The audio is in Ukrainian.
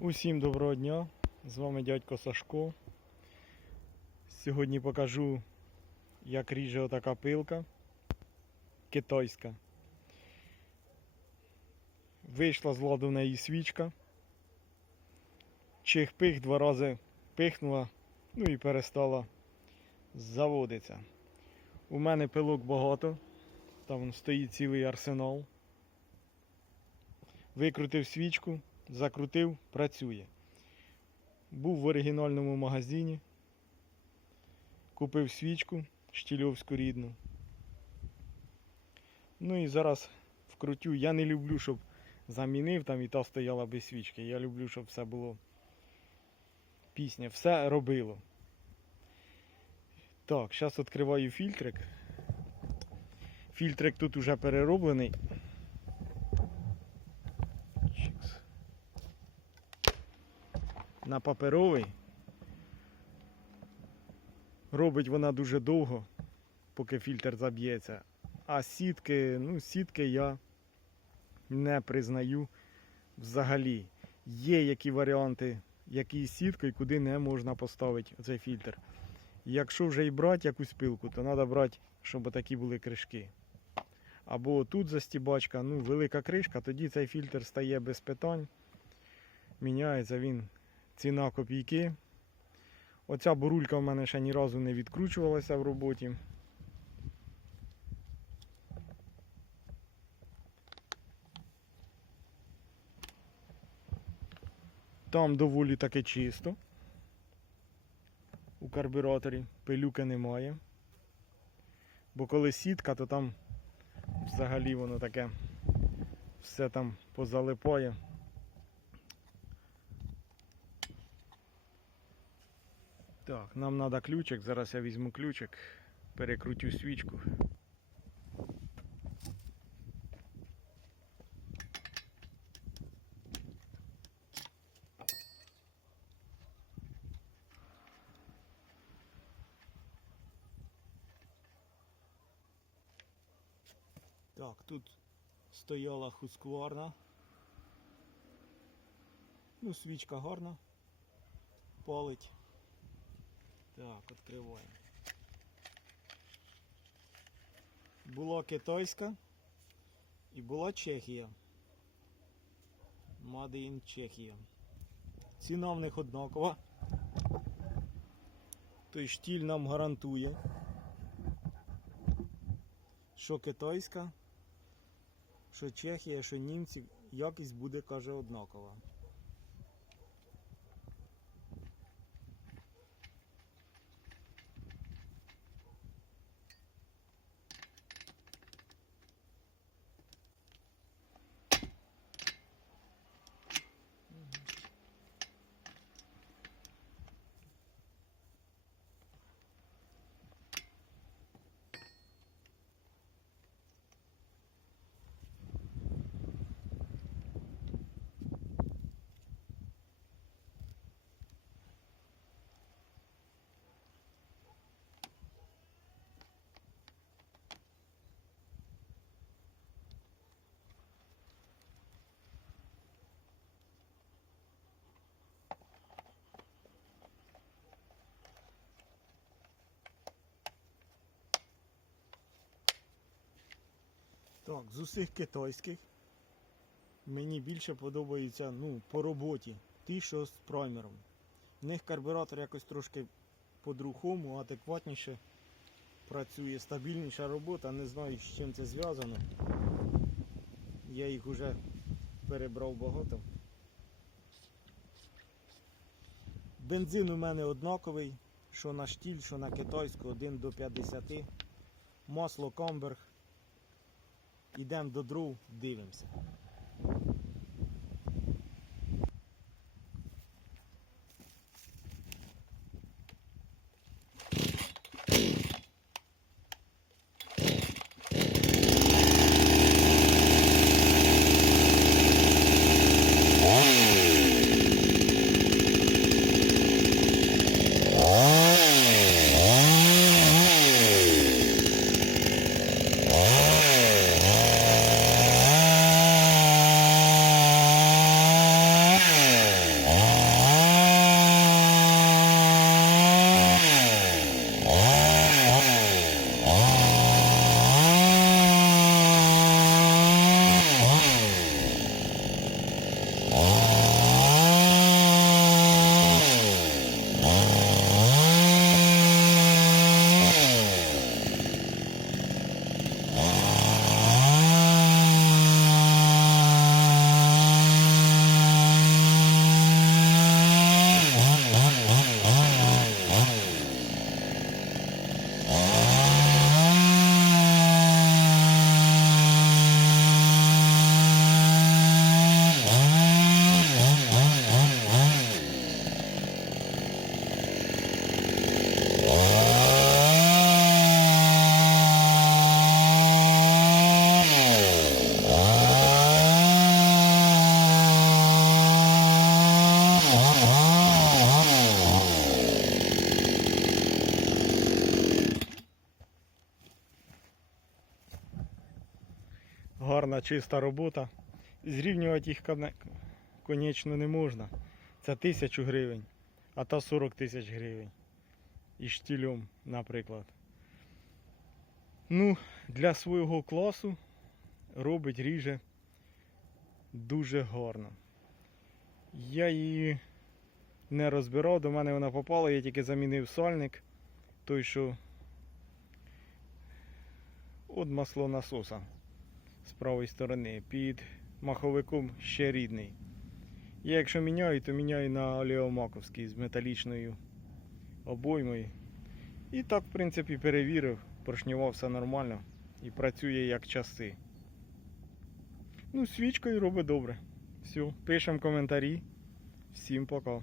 Усім доброго дня! З вами дядько Сашко. Сьогодні покажу, як ріже отака пилка китайська. Вийшла з ладу в неї свічка. Чих-пих два рази пихнула, ну і перестала заводитися. У мене пилок багато, там стоїть цілий арсенал. Викрутив свічку, закрутив, працює. Був в оригінальному магазині, купив свічку штільовську рідну. Ну і зараз вкрутю. Я не люблю, щоб замінив там і та стояла без свічки. Я люблю, щоб все було пісня, все робило. Так, зараз відкриваю фільтрик. Фільтрик тут уже перероблений. На паперовий. Робить вона дуже довго, поки фільтр заб'ється. А сітки, ну, сітки я не признаю взагалі. Є які варіанти, які з сіткою, куди не можна поставити цей фільтр. Якщо вже і брати якусь пилку, то треба брати, щоб такі були кришки. Або тут застібачка, ну, велика кришка, тоді цей фільтр стає без питань. Міняється він ціна копійки. Оця бурулька в мене ще ні разу не відкручувалася в роботі. Там доволі таки чисто. У карбюраторі пилюки немає. Бо коли сітка, то там взагалі воно таке все там позалипає. Так, нам треба ключик. Зараз я візьму ключик, перекрутю свічку. Так, тут стояла хускварна. Ну, свічка гарна. Палить. Так, відкриваємо. Була китайська і була Чехія. Made in Чехія. Ціна в них однакова. Той штіль нам гарантує, що китайська, що Чехія, що німці, якість буде, каже, однакова. Так, з усіх китайських мені більше подобаються ну, по роботі ті, що з праймером. В них карбюратор якось трошки по-другому, адекватніше працює, стабільніша робота, не знаю з чим це зв'язано. Я їх вже перебрав багато. Бензин у мене однаковий, що на штіль, що на китайську, 1 до 50. Масло Камберг Йдемо до дров, дивимося. Чиста робота. Зрівнювати їх, конечно, не можна. Це тисячу гривень, а та 40 тисяч гривень. І штілем, наприклад. Ну, для свого класу робить ріже дуже гарно. Я її не розбирав, до мене вона попала, я тільки замінив сальник, той, що від маслонасоса з правої сторони. Під маховиком ще рідний. Я якщо міняю, то міняю на олеомаковський з металічною обоймою. І так, в принципі, перевірив, поршнював все нормально і працює як часи. Ну, свічкою робить добре. Все, пишемо коментарі. Всім пока.